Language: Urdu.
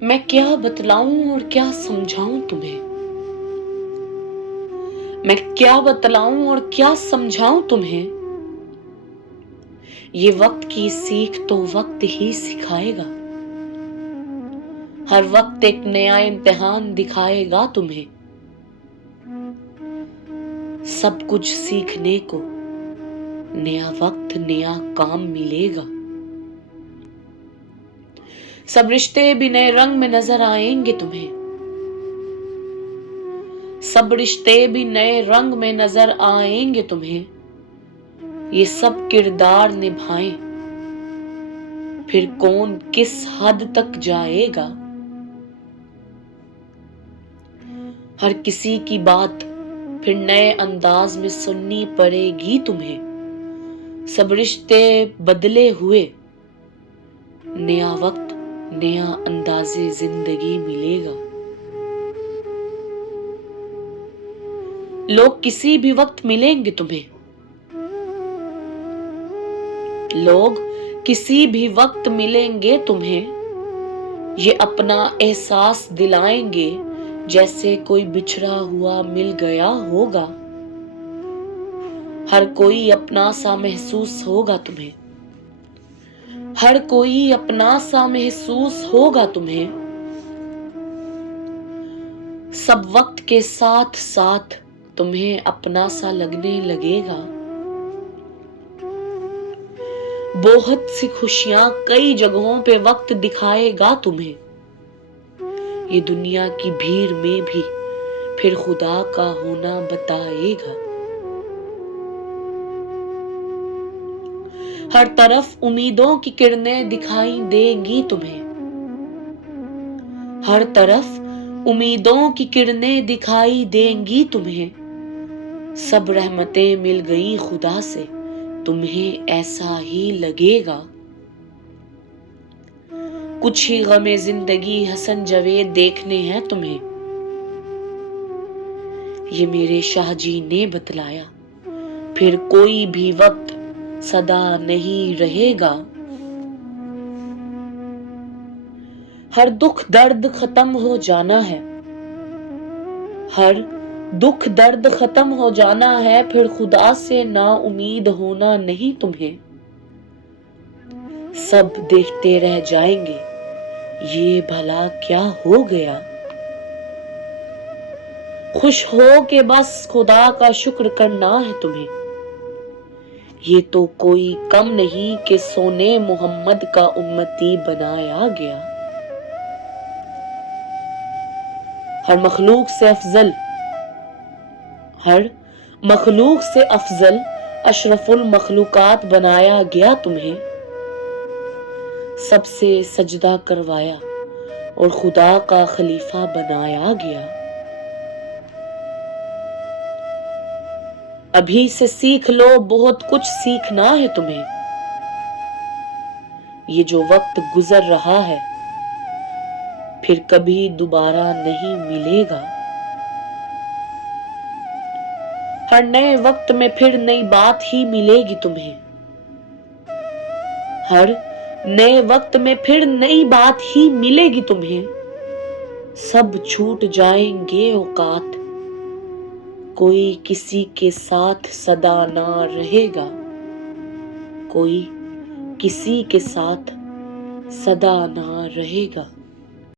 میں کیا بتلاؤں اور کیا سمجھاؤں تمہیں، میں کیا بتلاؤں اور کیا سمجھاؤں تمہیں، یہ وقت کی سیکھ تو وقت ہی سکھائے گا، ہر وقت ایک نیا امتحان دکھائے گا تمہیں، سب کچھ سیکھنے کو نیا وقت نیا کام ملے گا، سب رشتے بھی نئے رنگ میں نظر آئیں گے تمہیں، سب رشتے بھی نئے رنگ میں نظر آئیں گے تمہیں، یہ سب کردار نبھائیں پھر کون کس حد تک جائے گا، ہر کسی کی بات پھر نئے انداز میں سننی پڑے گی تمہیں، سب رشتے بدلے ہوئے نیا وقت نیا انداز زندگی ملے گا، لوگ کسی بھی وقت ملیں گے تمہیں، لوگ کسی بھی وقت ملیں گے تمہیں، یہ اپنا احساس دلائیں گے جیسے کوئی بچھڑا ہوا مل گیا ہوگا، ہر کوئی اپنا سا محسوس ہوگا تمہیں، ہر کوئی اپنا سا محسوس ہوگا تمہیں، سب وقت کے ساتھ ساتھ تمہیں اپنا سا لگنے لگے گا، بہت سی خوشیاں کئی جگہوں پہ وقت دکھائے گا تمہیں، یہ دنیا کی بھیڑ میں بھی پھر خدا کا ہونا بتائے گا، ہر طرف امیدوں کی کرنیں دکھائی دیں گی تمہیں، ہر طرف امیدوں کی کرنیں دکھائی دیں گی تمہیں، سب رحمتیں مل گئی خدا سے تمہیں ایسا ہی لگے گا، کچھ ہی غم زندگی حسن جاوید دیکھنے ہیں تمہیں، یہ میرے شاہ جی نے بتلایا پھر کوئی بھی وقت صدا نہیں رہے گا، ہر دکھ درد ختم ہو جانا ہے، ہر دکھ درد ختم ہو جانا ہے پھر خدا سے نا امید ہونا نہیں تمہیں، سب دیکھتے رہ جائیں گے یہ بھلا کیا ہو گیا، خوش ہو کہ بس خدا کا شکر کرنا ہے تمہیں، یہ تو کوئی کم نہیں کہ سونے محمد کا امتی بنایا گیا، ہر مخلوق سے افضل اشرف المخلوقات بنایا گیا تمہیں، سب سے سجدہ کروایا اور خدا کا خلیفہ بنایا گیا، ابھی سے سیکھ لو بہت کچھ سیکھنا ہے تمہیں، یہ جو وقت گزر رہا ہے پھر کبھی دوبارہ نہیں ملے گا، ہر نئے وقت میں پھر نئی بات ہی ملے گی تمہیں، ہر نئے وقت میں پھر نئی بات ہی ملے گی تمہیں، سب چھوٹ جائیں گے اوقات کوئی کسی کے ساتھ صدا نہ رہے گا، کوئی کسی کے ساتھ صدا نہ رہے گا۔